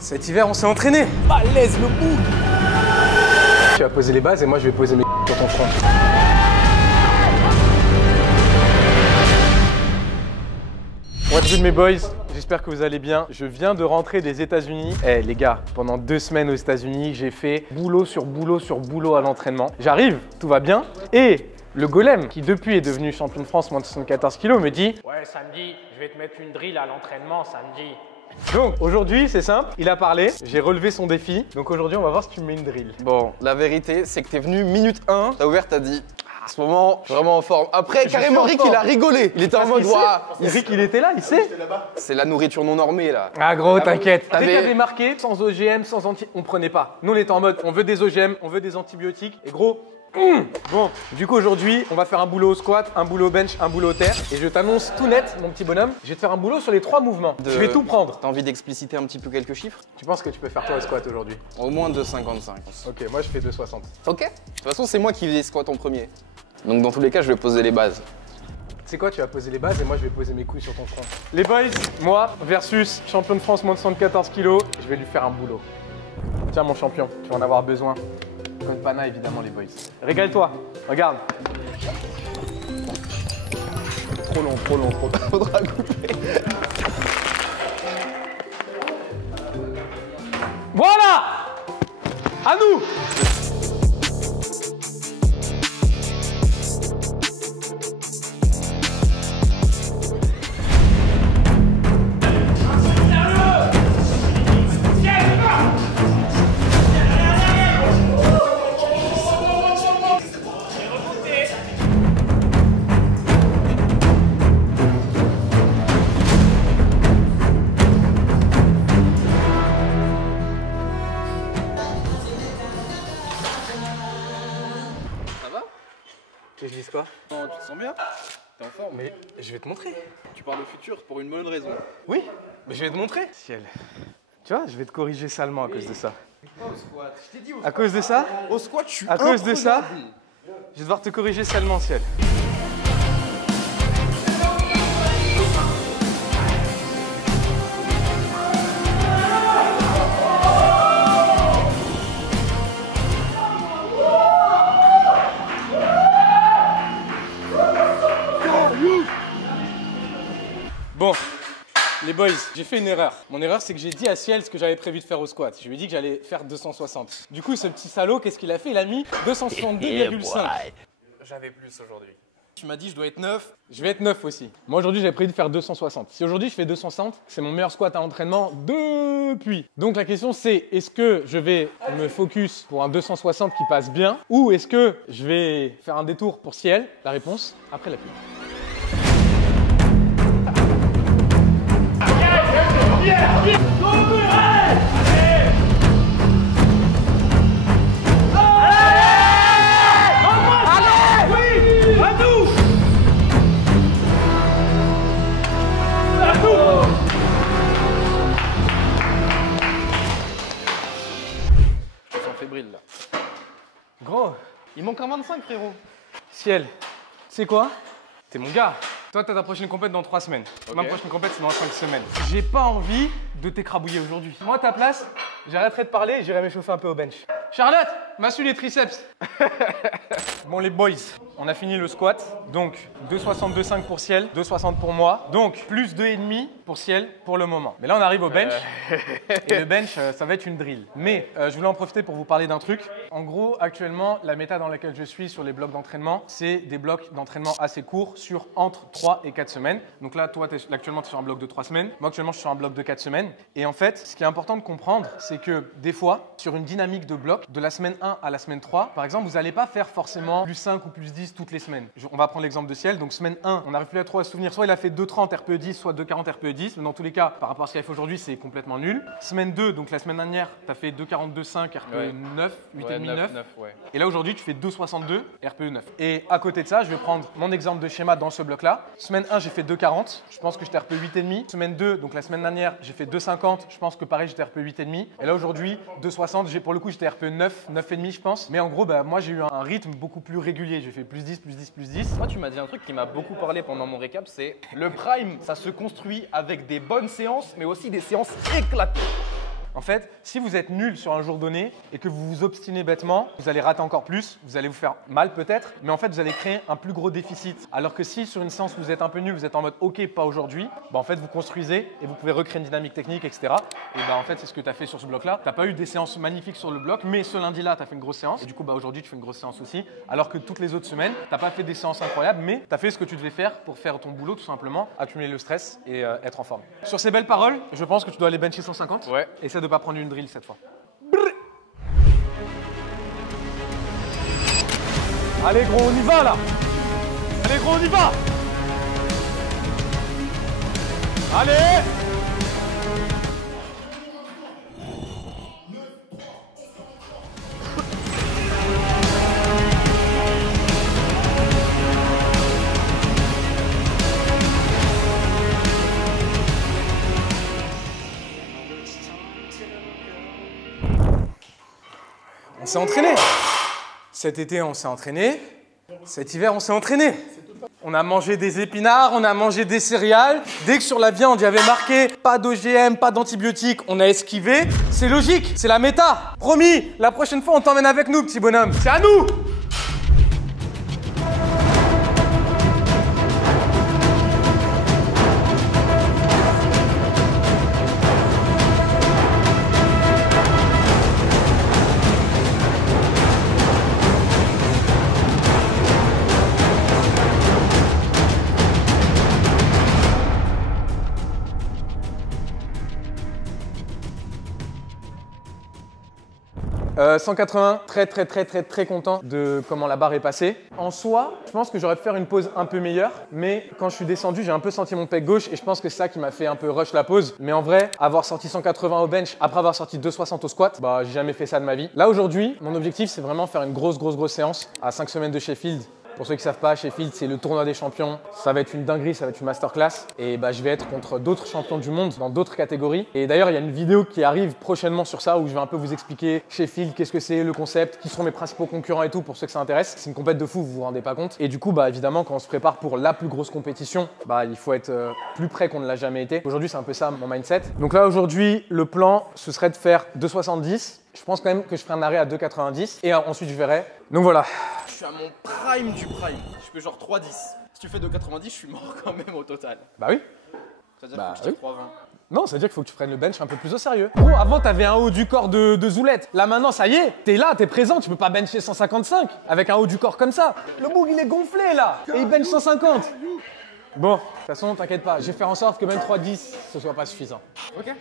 Cet hiver, on s'est entraîné. Balèze le bout. Tu vas poser les bases et moi, je vais poser mes sur ton front. What's good mes boys? J'espère que vous allez bien. Je viens de rentrer des États-Unis. Eh les gars, pendant 2 semaines aux États-Unis, j'ai fait boulot sur boulot sur boulot à l'entraînement. J'arrive, tout va bien. Et le golem, qui depuis est devenu champion de France moins de 74 kg, me dit « Ouais, samedi, je vais te mettre une drill à l'entraînement samedi. » Donc aujourd'hui, c'est simple, il a parlé, j'ai relevé son défi. Donc aujourd'hui, on va voir si tu me mets une drill. Bon, la vérité, c'est que t'es venu minute 1, t'as ouvert, t'as dit à ce moment, je suis vraiment en forme. Après, carrément, Rick, il a rigolé. Il était en mode, Rick, il était là, il sait. C'est la nourriture non normée, là. Ah gros, t'inquiète. Dès qu'il y avait marqué sans OGM, sans on prenait pas. Nous, on était en mode, on veut des OGM, on veut des antibiotiques. Et gros, bon, du coup aujourd'hui on va faire un boulot au squat, un boulot au bench, un boulot au terre. Et je t'annonce tout net mon petit bonhomme, je vais te faire un boulot sur les 3 mouvements. Je vais tout prendre. T'as envie d'expliciter un petit peu quelques chiffres? Tu penses que tu peux faire quoi au squat aujourd'hui? Au moins 2,55. Ok, moi je fais 2,60. Ok. De toute façon c'est moi qui vais squat en premier. Donc dans tous les cas je vais poser les bases. C'est quoi, tu vas poser les bases et moi je vais poser mes couilles sur ton front. Les boys, moi versus champion de France moins de 74 kg, je vais lui faire un boulot. Tiens mon champion, tu vas en avoir besoin. Code Pana évidemment les boys. Régale-toi, regarde. Trop long, faudra couper. Voilà! À nous! Que je dise quoi? Non, tu te sens bien? T'es en forme? Mais je vais te montrer. Tu parles au futur pour une bonne raison. Oui, mais je vais te montrer. Ciel. Tu vois, je vais te corriger salement à cause de ça. Au squat. Je t'ai dit à cause de ça? Au squat, je suis à cause de ça, je vais devoir te corriger salement, Ciel. Bon, les boys, j'ai fait une erreur. Mon erreur, c'est que j'ai dit à Ciel ce que j'avais prévu de faire au squat. Je lui ai dit que j'allais faire 260. Du coup, ce petit salaud, qu'est-ce qu'il a fait? Il a mis 262,5. J'avais plus aujourd'hui. Tu m'as dit je dois être 9. Je vais être 9 aussi. Moi, aujourd'hui, j'avais prévu de faire 260. Si aujourd'hui, je fais 260, c'est mon meilleur squat à entraînement depuis. Donc, la question, c'est est-ce que je vais me focus pour un 260 qui passe bien ou est-ce que je vais faire un détour pour Ciel? La réponse, après la pub. Fébrile là. Gros, Il manque un 25 frérot. Ciel, tu sais quoi? T'es mon gars. Toi, t'as ta prochaine compète dans 3 semaines. Okay. Ma prochaine compète, c'est dans 5 semaines. J'ai pas envie de t'écrabouiller aujourd'hui. Moi, à ta place, j'arrêterai de parler et j'irai m'échauffer un peu au bench. Charlotte, massue les triceps. Bon, les boys, on a fini le squat. Donc, 2,62,5 pour Ciel, 2,60 pour moi. Donc, plus 2,5 pour Ciel pour le moment. Mais là, on arrive au bench. Et le bench, ça va être une drill. Mais je voulais en profiter pour vous parler d'un truc. En gros, actuellement, la méta dans laquelle je suis sur les blocs d'entraînement, c'est des blocs d'entraînement assez courts sur entre 3 et 4 semaines. Donc là, toi, actuellement, tu es sur un bloc de 3 semaines. Moi, actuellement, je suis sur un bloc de 4 semaines. Et en fait, ce qui est important de comprendre, c'est que des fois, sur une dynamique de bloc, de la semaine 1 à la semaine 3, par exemple, vous n'allez pas faire forcément plus 5 ou plus 10 toutes les semaines. On va prendre l'exemple de Ciel. Donc, semaine 1, on n'arrive plus à trop à se souvenir. Soit il a fait 2,30 RPE 10, soit 2,40 RPE 10. Mais dans tous les cas, par rapport à ce qu'il a fait aujourd'hui, c'est complètement nul. Semaine 2, donc la semaine dernière, tu as fait 2,42,5 RPE 9, 8,5, 9. Ouais. Et là, aujourd'hui, tu fais 2,62 RPE 9. Et à côté de ça, je vais prendre mon exemple de schéma dans ce bloc-là. Semaine 1, j'ai fait 2,40. Je pense que j'étais RPE 8,5. Semaine 2, donc la semaine dernière, j'ai fait 2,50. Je pense que pareil, j'étais RPE 8,5. Et là, aujourd'hui, 2,60. Pour le coup, j'étais RPE 9, 9,5, je pense. Mais en gros, bah, moi, j'ai eu un rythme beaucoup plus régulier. J'ai fait plus 10, plus 10, plus 10. Moi, tu m'as dit un truc qui m'a beaucoup parlé pendant mon récap, c'est le prime, ça se construit avec des bonnes séances, mais aussi des séances éclatées. En fait, si vous êtes nul sur un jour donné et que vous vous obstinez bêtement, vous allez rater encore plus, vous allez vous faire mal peut-être, mais en fait, vous allez créer un plus gros déficit. Alors que si sur une séance vous êtes un peu nul, vous êtes en mode OK, pas aujourd'hui, bah en fait, vous construisez et vous pouvez recréer une dynamique technique, etc. Et bah en fait, c'est ce que tu as fait sur ce bloc-là. Tu n'as pas eu des séances magnifiques sur le bloc, mais ce lundi-là, tu as fait une grosse séance. Et du coup, bah aujourd'hui, tu fais une grosse séance aussi. Alors que toutes les autres semaines, tu n'as pas fait des séances incroyables, mais tu as fait ce que tu devais faire pour faire ton boulot, tout simplement, accumuler le stress et être en forme. Sur ces belles paroles, je pense que tu dois aller bencher 150. Ouais. Essaie de pas prendre une drill cette fois. Allez gros, on y va là. Allez gros, on y va. Allez. On s'est entraîné. Cet été, on s'est entraîné. Cet hiver, on s'est entraîné. On a mangé des épinards, on a mangé des céréales. Dès que sur la viande, il y avait marqué pas d'OGM, pas d'antibiotiques, on a esquivé. C'est logique, c'est la méta. Promis, la prochaine fois, on t'emmène avec nous, petit bonhomme. C'est à nous. « 180, très content de comment la barre est passée. En soi, je pense que j'aurais pu faire une pause un peu meilleure, mais quand je suis descendu, j'ai un peu senti mon pec gauche et je pense que c'est ça qui m'a fait un peu rush la pause. Mais en vrai, avoir sorti 180 au bench après avoir sorti 260 au squat, bah j'ai jamais fait ça de ma vie. Là aujourd'hui, mon objectif c'est vraiment faire une grosse séance à 5 semaines de Sheffield. Pour ceux qui ne savent pas, Sheffield, c'est le tournoi des champions. Ça va être une dinguerie, ça va être une masterclass. Et bah, je vais être contre d'autres champions du monde dans d'autres catégories. Et d'ailleurs, il y a une vidéo qui arrive prochainement sur ça où je vais un peu vous expliquer Sheffield, qu'est-ce que c'est, le concept, qui seront mes principaux concurrents et tout pour ceux que ça intéresse. C'est une compète de fou, vous vous rendez pas compte. Et du coup, bah, évidemment, quand on se prépare pour la plus grosse compétition, bah, il faut être plus près qu'on ne l'a jamais été. Aujourd'hui, c'est un peu ça mon mindset. Donc là, aujourd'hui, le plan, ce serait de faire 2,70. Je pense quand même que je ferai un arrêt à 2,90 et ensuite je verrai. Donc voilà. Je suis à mon prime du prime. Je fais genre 3,10. Si tu fais 2,90, je suis mort quand même au total. Bah oui. C'est-à-dire Bah que je tire 3,20. Non, ça veut dire qu'il faut que tu prennes le bench un peu plus au sérieux. Gros, avant, t'avais un haut du corps de Zoulette. Là, maintenant, ça y est, t'es là, t'es présent. Tu peux pas bencher 155 avec un haut du corps comme ça. Le boug, il est gonflé, là. Et il bench 150. Bon, de toute façon, t'inquiète pas. Je vais faire en sorte que même 3,10, ce soit pas suffisant. Ok.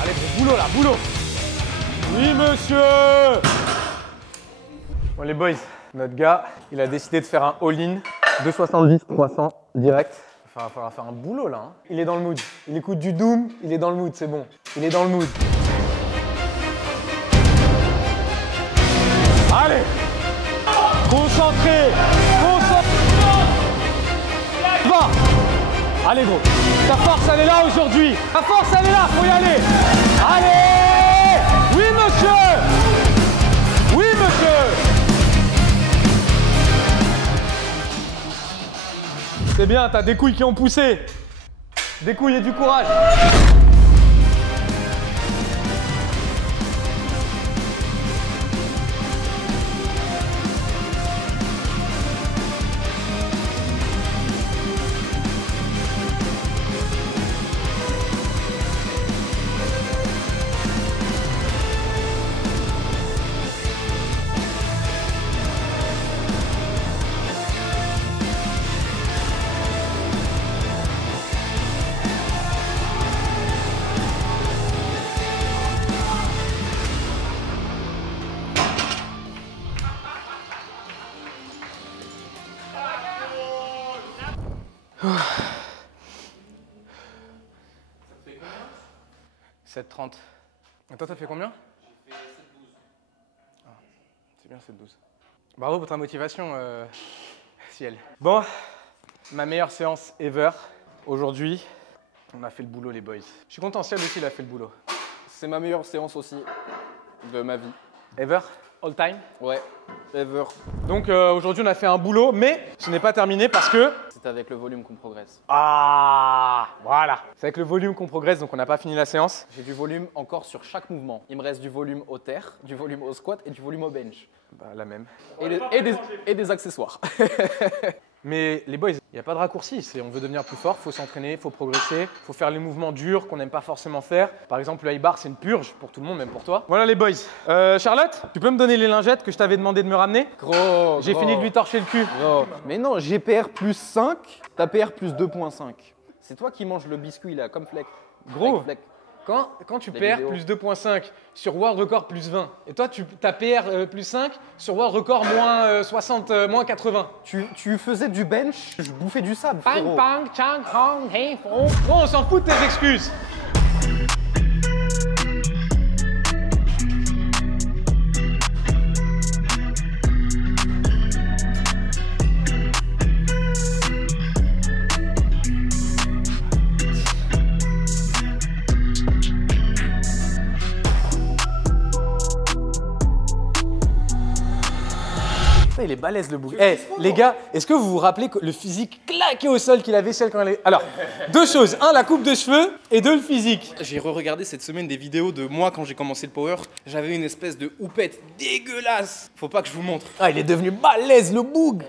Allez, gros, boulot là, boulot. Oui, monsieur. Bon, les boys, notre gars, il a décidé de faire un all-in. 270, 300, direct. Il va falloir faire un boulot là. Hein. Il est dans le mood. Il écoute du Doom, il est dans le mood, c'est bon. Il est dans le mood. Allez. Concentré. Va. Allez gros, ta force elle est là aujourd'hui. Ta force elle est là, faut y aller. Allez. Oui monsieur. Oui monsieur. C'est bien, t'as des couilles qui ont poussé. Des couilles et du courage. Ça fait combien? 7,30. Et toi, t'as fait combien? J'ai fait 7,12. Ah, c'est bien 7,12. Bravo pour ta motivation, Ciel. Bon, ma meilleure séance ever. Aujourd'hui, on a fait le boulot, les boys. Je suis content, Ciel aussi, il a fait le boulot. C'est ma meilleure séance aussi de ma vie. Ever? All time? Ouais, ever. Donc aujourd'hui on a fait un boulot, mais ce n'est pas terminé parce que... C'est avec le volume qu'on progresse. Ah, voilà. C'est avec le volume qu'on progresse, donc on n'a pas fini la séance. J'ai du volume encore sur chaque mouvement. Il me reste du volume au terre, du volume au squat et du volume au bench. Bah la même. Et des accessoires. Mais les boys, il n'y a pas de raccourci. On veut devenir plus fort, il faut s'entraîner, il faut progresser, il faut faire les mouvements durs qu'on n'aime pas forcément faire. Par exemple, le high bar, c'est une purge pour tout le monde, même pour toi. Voilà les boys. Charlotte, tu peux me donner les lingettes que je t'avais demandé de me ramener? Gros, J'ai fini de lui torcher le cul. Gros. Mais non, j'ai PR plus 5, t'as PR plus 2.5. C'est toi qui manges le biscuit là, comme Fleck. Gros. Fleck. Quand tu Des perds vidéos. plus 2.5 sur World Record plus 20, et toi tu as PR plus 5 sur World Record moins 60, moins 80. Tu faisais du bench, je bouffais du sable, Bang, frérot. bang, chang, hong, hey, fo. Bon, on s'en fout de tes excuses. Il est balèze le bouc. Eh, les gars, est-ce que vous vous rappelez le physique claqué au sol qu'il avait celle quand elle est... Alors, deux choses. Un, la coupe de cheveux et deux, le physique. J'ai re-regardé cette semaine des vidéos de moi quand j'ai commencé le power. J'avais une espèce de houppette dégueulasse. Faut pas que je vous montre. Ah, il est devenu balèze le boug.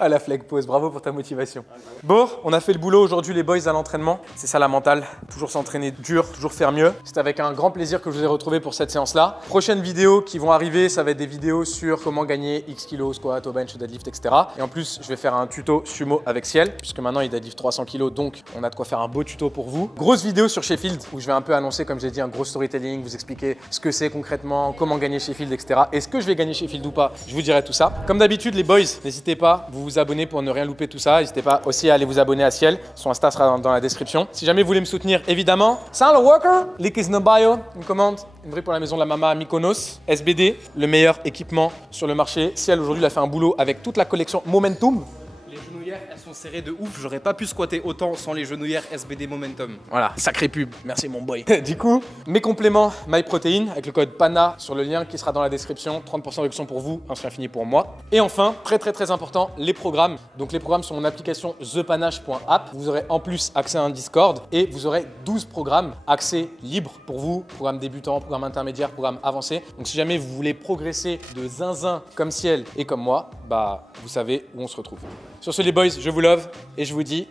Ah, la flag pose, bravo pour ta motivation. Bon, on a fait le boulot aujourd'hui les boys à l'entraînement. C'est ça la mentale, toujours s'entraîner dur, toujours faire mieux. C'est avec un grand plaisir que je vous ai retrouvé pour cette séance-là. Prochaines vidéos qui vont arriver, ça va être des vidéos sur comment gagner X kilos, squat, au bench, au deadlift, etc. Et en plus, je vais faire un tuto sumo avec Ciel, puisque maintenant il deadlift 300 kilos, donc on a de quoi faire un beau tuto pour vous. Grosse vidéo sur Sheffield, où je vais un peu annoncer, comme j'ai dit, un gros storytelling, vous expliquer ce que c'est concrètement, comment gagner Sheffield, etc. Est-ce que je vais gagner Sheffield ou pas? Je vous dirai tout ça. Comme d'habitude, les boys, n'hésitez pas, vous abonner pour ne rien louper tout ça. N'hésitez pas aussi à aller vous abonner à Ciel. Son Insta sera dans la description. Si jamais vous voulez me soutenir, évidemment, Sound Worker, link is in the bio, une commande, une brique pour la maison de la maman à Mykonos, SBD, le meilleur équipement sur le marché. Ciel aujourd'hui, il a fait un boulot avec toute la collection Momentum. Les genouillères, elles sont serrées de ouf. J'aurais pas pu squatter autant sans les genouillères SBD Momentum. Voilà, sacré pub. Merci mon boy. Du coup, mes compléments MyProtein avec le code PANA sur le lien qui sera dans la description. 30% de réduction pour vous, un soin infini pour moi. Et enfin, très important, les programmes. Donc les programmes sur mon application thepanache.app. Vous aurez en plus accès à un Discord et vous aurez 12 programmes accès libre pour vous. Programme débutant, programme intermédiaire, programme avancé. Donc si jamais vous voulez progresser de zinzin comme Ciel et comme moi, bah vous savez où on se retrouve. Sur ce les boys, je vous love et je vous dis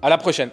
à la prochaine.